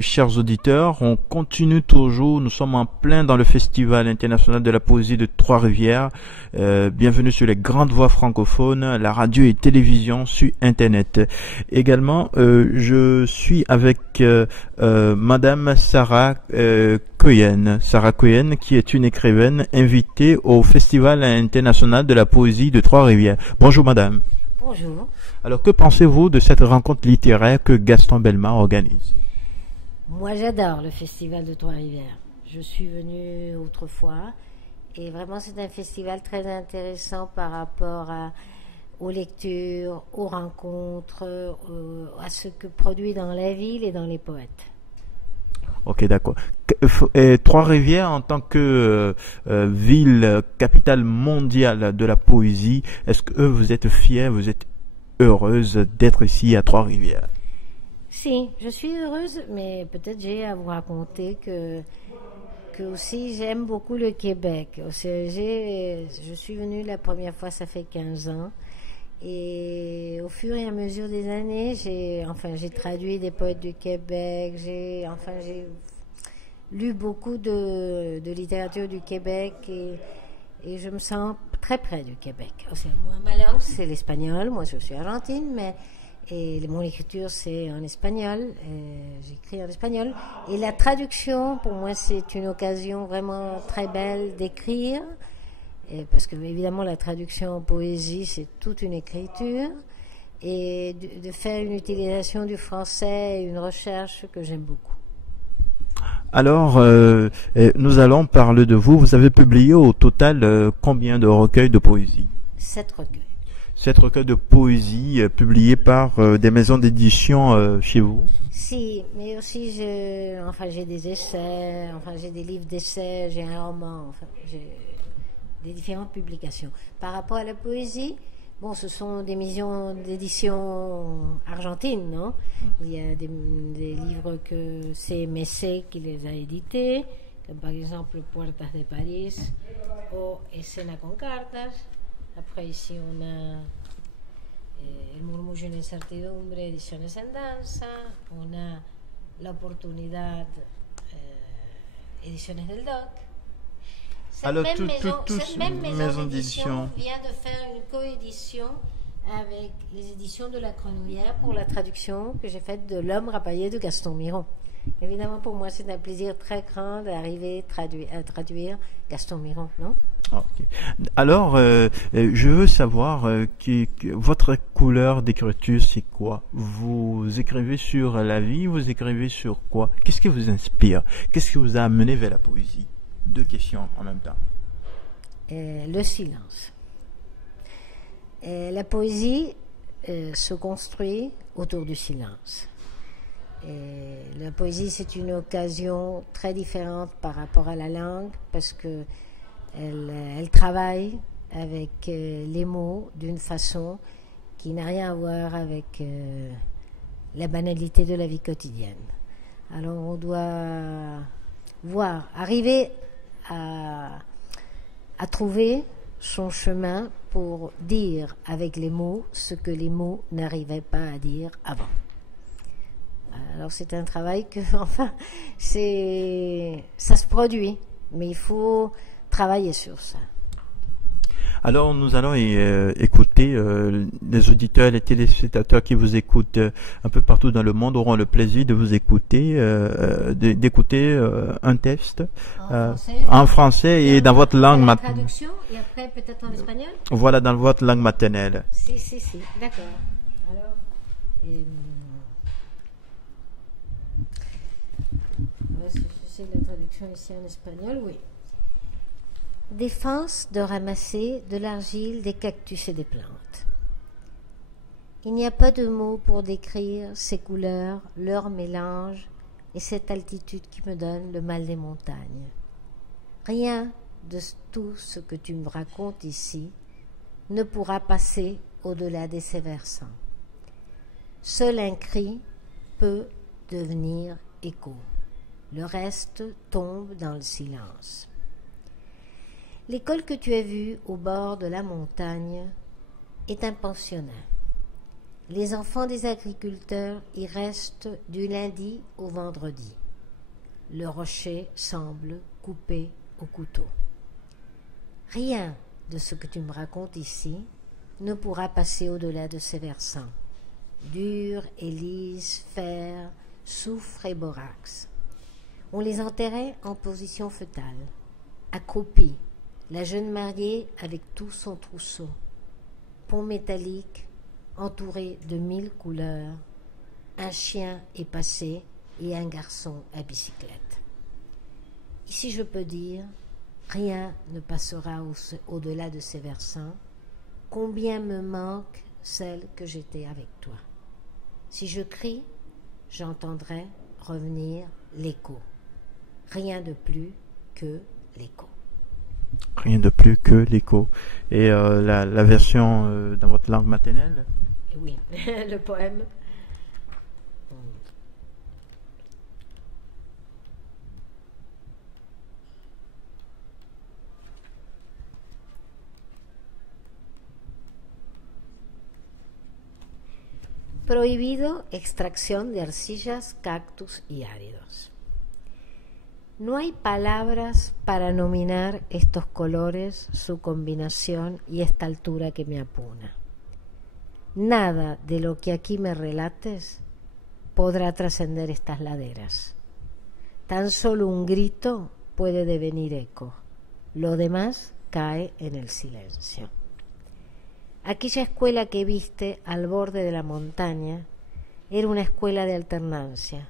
Chers auditeurs, on continue toujours, nous sommes en plein dans le Festival international de la poésie de Trois-Rivières. Bienvenue sur les grandes voix francophones, la radio et télévision sur Internet. Également, je suis avec Madame Sarah Cohen. Sarah Cohen, qui est une écrivaine invitée au Festival international de la poésie de Trois-Rivières. Bonjour Madame. Bonjour. Alors, que pensez-vous de cette rencontre littéraire que Gaston Bellemare organise? Moi, j'adore le Festival de Trois-Rivières. Je suis venue autrefois et vraiment, c'est un festival très intéressant par rapport aux lectures, aux rencontres, à ce que produit dans la ville et dans les poètes. Ok, d'accord. Trois-Rivières, en tant que ville, capitale mondiale de la poésie, est-ce que vous êtes fiers, vous êtes heureuse d'être ici à Trois-Rivières? Si, je suis heureuse, mais peut-être j'ai à vous raconter que aussi j'aime beaucoup le Québec. Au CEG, je suis venue la première fois, ça fait 15 ans. Et au fur et à mesure des années, j'ai traduit des poètes du Québec, j'ai lu beaucoup de littérature du Québec et je me sens très près du Québec. Moi, ma langue, c'est l'espagnol. Moi, je suis argentine, et mon écriture, c'est en espagnol. J'écris en espagnol. Et la traduction, pour moi, c'est une occasion vraiment très belle d'écrire. Parce que, évidemment, la traduction en poésie, c'est toute une écriture. Et de faire une utilisation du français, une recherche que j'aime beaucoup. Alors, nous allons parler de vous. Vous avez publié au total combien de recueils de poésie? 7 recueils. 7 recueils de poésie publiés par des maisons d'édition chez vous? Si, mais aussi j'ai des essais, j'ai des livres d'essais, j'ai un roman, j'ai des différentes publications. Par rapport à la poésie, bon, ce sont des maisons d'édition argentines, non? Il y a des livres que c'est Messé qui les a édités, comme par exemple Puertas de París ou Escena con Cartas. Après, ici, on a El Murmullo en Incertidumbre, Ediciones en Danza. On a La Oportunidad, Ediciones del Doc. Cette même maison d'édition vient de faire une coédition avec les éditions de la Grenouillère pour la traduction que j'ai faite de L'Homme rapaillé de Gaston Miron. Évidemment, pour moi, c'est un plaisir très grand d'arriver à traduire Gaston Miron, non? Okay. Alors, je veux savoir votre couleur d'écriture, c'est quoi? Vous écrivez sur la vie, vous écrivez sur quoi? Qu'est-ce qui vous inspire? Qu'est-ce qui vous a amené vers la poésie? 2 questions en même temps. Le silence. La poésie se construit autour du silence. La poésie, c'est une occasion très différente par rapport à la langue parce que elle travaille avec les mots d'une façon qui n'a rien à voir avec la banalité de la vie quotidienne. Alors on doit arriver à trouver son chemin pour dire avec les mots ce que les mots n'arrivaient pas à dire avant. Alors c'est un travail que, ça se produit, mais il faut travailler sur ça. Alors nous allons écouter, les auditeurs, les téléspectateurs qui vous écoutent un peu partout dans le monde auront le plaisir de vous écouter, d'écouter un texte en français et dans votre langue maternelle. Traduction et après peut-être en espagnol. Voilà, dans votre langue maternelle. Si, d'accord. Alors, c'est la traduction ici en espagnol, oui. Défense de ramasser de l'argile, des cactus et des plantes. Il n'y a pas de mots pour décrire ces couleurs, leur mélange et cette altitude qui me donne le mal des montagnes. Rien de tout ce que tu me racontes ici ne pourra passer au-delà de ces versants. Seul un cri peut devenir écho. Le reste tombe dans le silence. L'école que tu as vue au bord de la montagne est un pensionnat. Les enfants des agriculteurs y restent du lundi au vendredi. Le rocher semble coupé au couteau. Rien de ce que tu me racontes ici ne pourra passer au-delà de ces versants. Dur, hélice, fer, soufre et borax. On les enterrait en position fœtale, accroupis, la jeune mariée avec tout son trousseau, pont métallique entouré de 1000 couleurs, un chien est passé et un garçon à bicyclette. Ici je peux dire, rien ne passera au-delà de ces versants, combien me manque celle que j'étais avec toi. Si je crie, j'entendrai revenir l'écho. Rien de plus que l'écho. Rien de plus que l'écho. Et la version dans votre langue maternelle? Oui, le poème. Prohibido extracción de arcillas, cactus y áridos. No hay palabras para nominar estos colores, su combinación y esta altura que me apuna. Nada de lo que aquí me relates podrá trascender estas laderas. Tan solo un grito puede devenir eco. Lo demás cae en el silencio. Aquella escuela que viste al borde de la montaña era una escuela de alternancia.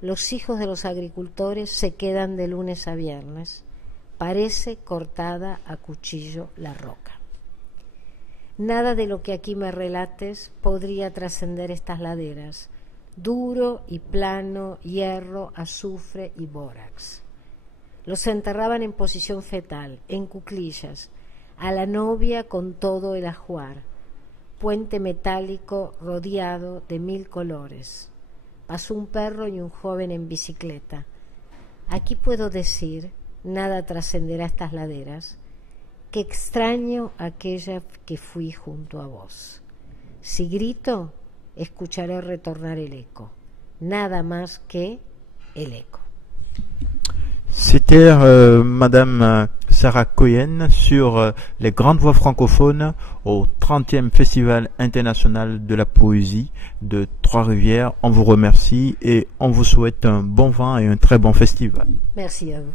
Los hijos de los agricultores se quedan de lunes a viernes. Parece cortada a cuchillo la roca. Nada de lo que aquí me relates podría trascender estas laderas. Duro y plano, hierro, azufre y bórax. Los enterraban en posición fetal, en cuclillas, a la novia con todo el ajuar, puente metálico rodeado de 1000 colores. Pasó un perro y un joven en bicicleta. Aquí puedo decir, nada trascenderá estas laderas, que extraño aquella que fui junto a vos. Si grito, escucharé retornar el eco, nada más que el eco. C'était Madame Sarah Cohen sur les grandes voix francophones au 30e Festival international de la poésie de Trois-Rivières. On vous remercie et on vous souhaite un bon vent et un très bon festival. Merci à vous.